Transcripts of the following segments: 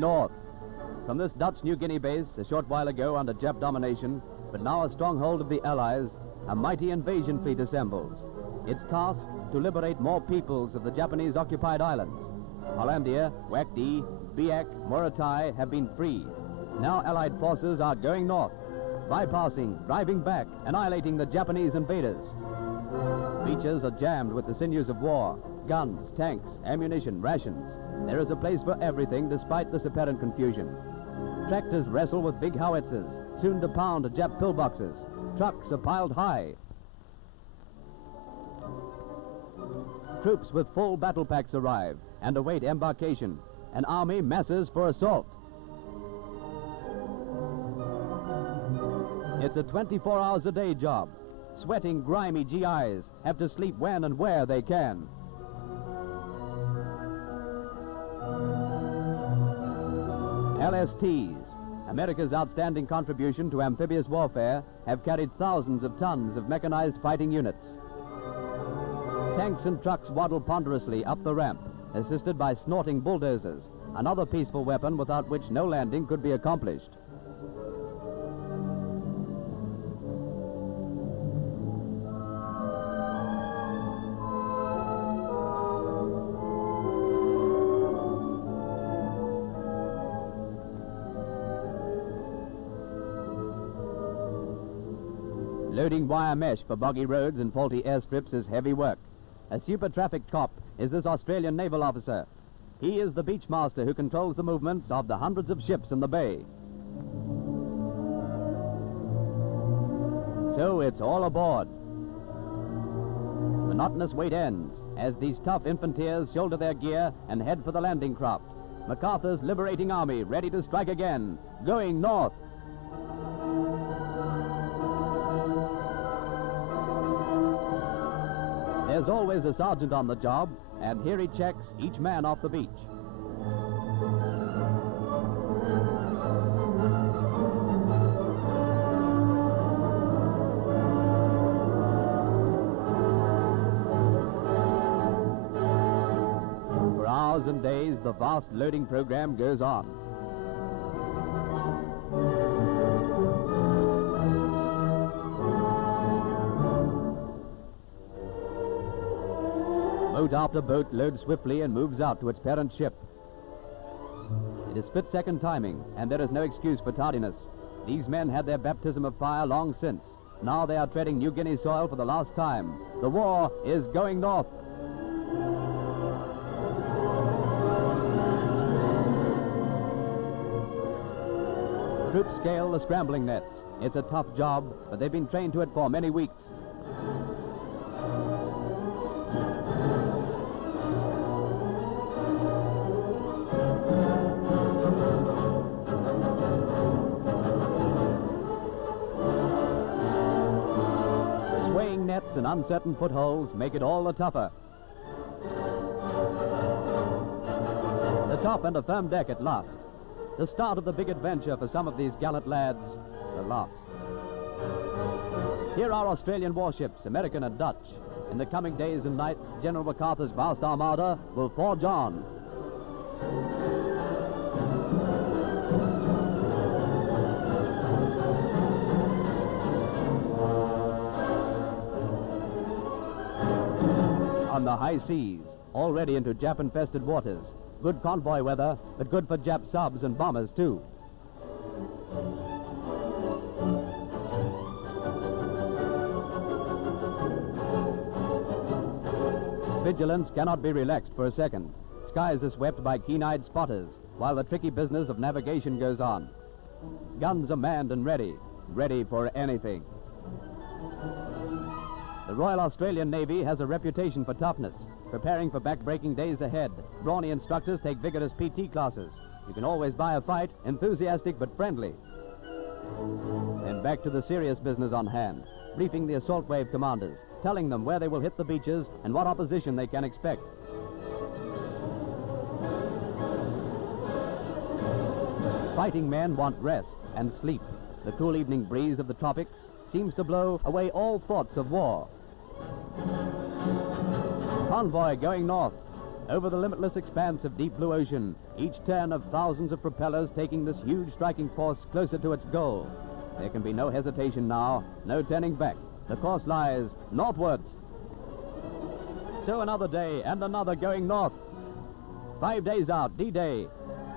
north. From this Dutch New Guinea base, a short while ago under Jap domination, but now a stronghold of the Allies, a mighty invasion fleet assembles. Its task, to liberate more peoples of the Japanese-occupied islands. Hollandia, Wakdi, Biak, Morotai have been free. Now Allied forces are going north, bypassing, driving back, annihilating the Japanese invaders. Beaches are jammed with the sinews of war, guns, tanks, ammunition, rations. There is a place for everything despite this apparent confusion. Tractors wrestle with big howitzers, soon to pound Jap pillboxes. Trucks are piled high. Troops with full battle packs arrive and await embarkation. An army masses for assault. It's a 24 hours a day job. Sweating, grimy GIs have to sleep when and where they can. LSTs, America's outstanding contribution to amphibious warfare, have carried thousands of tons of mechanized fighting units. Tanks and trucks waddle ponderously up the ramp, assisted by snorting bulldozers, another peaceful weapon without which no landing could be accomplished. Loading wire mesh for boggy roads and faulty airstrips is heavy work. A super traffic cop is this Australian naval officer. He is the beach master who controls the movements of the hundreds of ships in the bay. So it's all aboard. Monotonous wait ends as these tough infanteers shoulder their gear and head for the landing craft. MacArthur's liberating army ready to strike again, going north. There's always a sergeant on the job, and here he checks each man off the beach. For hours and days, the vast loading program goes on. Boat after boat loads swiftly and moves out to its parent ship. It is split-second timing, and there is no excuse for tardiness. These men had their baptism of fire long since. Now they are treading New Guinea soil for the last time. The war is going north. Troops scale the scrambling nets. It's a tough job, but they've been trained to it for many weeks. Nets and uncertain footholds make it all the tougher. The top and a firm deck at last. The start of the big adventure for some of these gallant lads, the last. Here are Australian warships, American and Dutch. In the coming days and nights, General MacArthur's vast armada will forge on. On the high seas, already into Jap-infested waters. Good convoy weather, but good for Jap subs and bombers, too. Vigilance cannot be relaxed for a second. Skies are swept by keen-eyed spotters, while the tricky business of navigation goes on. Guns are manned and ready for anything. The Royal Australian Navy has a reputation for toughness, preparing for back-breaking days ahead. Brawny instructors take vigorous PT classes. You can always buy a fight, enthusiastic but friendly. Then back to the serious business on hand, briefing the assault wave commanders, telling them where they will hit the beaches and what opposition they can expect. Fighting men want rest and sleep. The cool evening breeze of the tropics seems to blow away all thoughts of war. Convoy going north. Over the limitless expanse of deep blue ocean, each turn of thousands of propellers taking this huge striking force closer to its goal. There can be no hesitation now, no turning back. The course lies northwards. So another day and another going north. 5 days out, D-Day.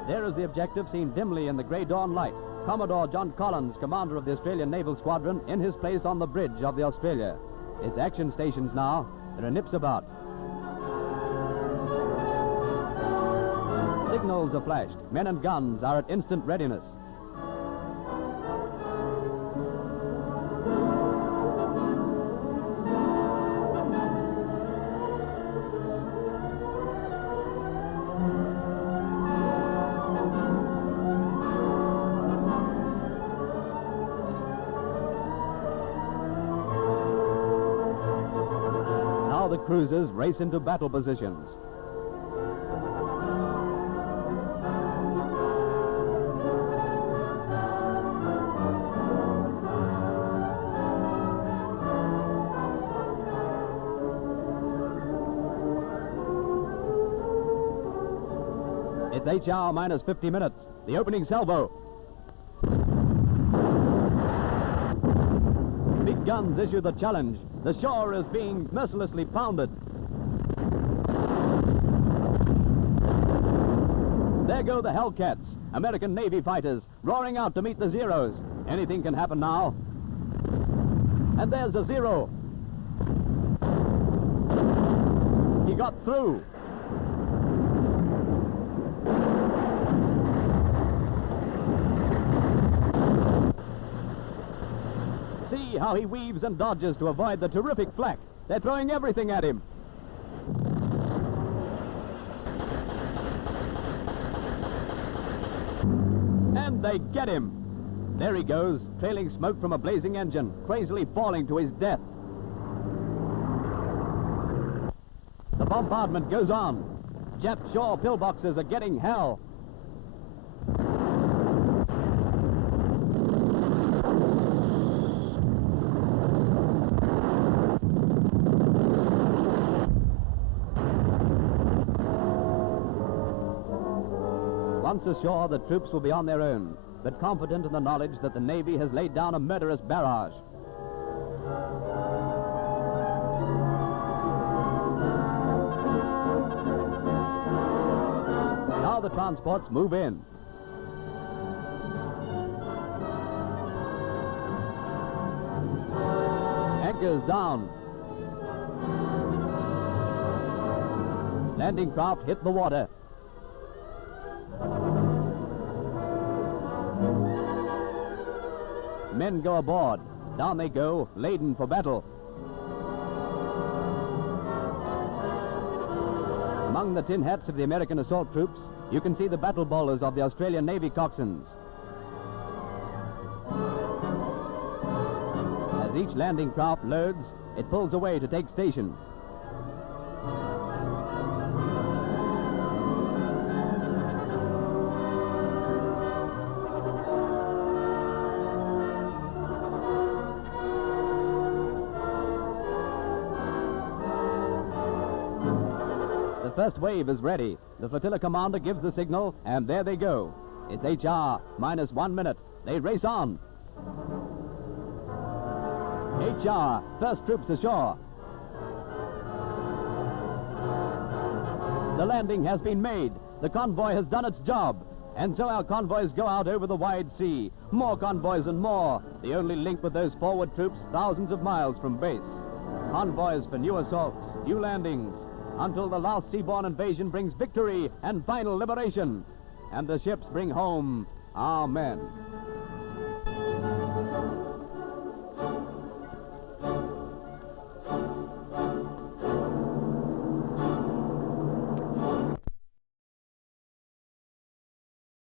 There is the objective seen dimly in the grey dawn light. Commodore John Collins, commander of the Australian Naval Squadron, in his place on the bridge of the Australia. Its action stations now. There are nips about. Signals are flashed. Men and guns are at instant readiness. Now the cruisers race into battle positions. It's 8 hours minus 50 minutes. The opening salvo. Big guns issue the challenge. The shore is being mercilessly pounded. There go the Hellcats, American Navy fighters, roaring out to meet the Zeros. Anything can happen now. And there's a Zero. He got through. See how he weaves and dodges to avoid the terrific flak. They're throwing everything at him. And they get him. There he goes, trailing smoke from a blazing engine, crazily falling to his death. The bombardment goes on. Jap shore pillboxes are getting hell. Once ashore, the troops will be on their own, but confident in the knowledge that the Navy has laid down a murderous barrage. Now the transports move in. Anchors down. Landing craft hit the water. Men go aboard. Down they go, laden for battle. Among the tin hats of the American assault troops, you can see the battle bowlers of the Australian Navy coxswains. As each landing craft loads, it pulls away to take station. The first wave is ready. The flotilla commander gives the signal, and there they go. It's HR minus 1 minute. They race on. HR, first troops ashore. The landing has been made. The convoy has done its job. And so our convoys go out over the wide sea. More convoys and more. The only link with those forward troops thousands of miles from base. Convoys for new assaults, new landings, until the last seaborne invasion brings victory and final liberation. And the ships bring home our men.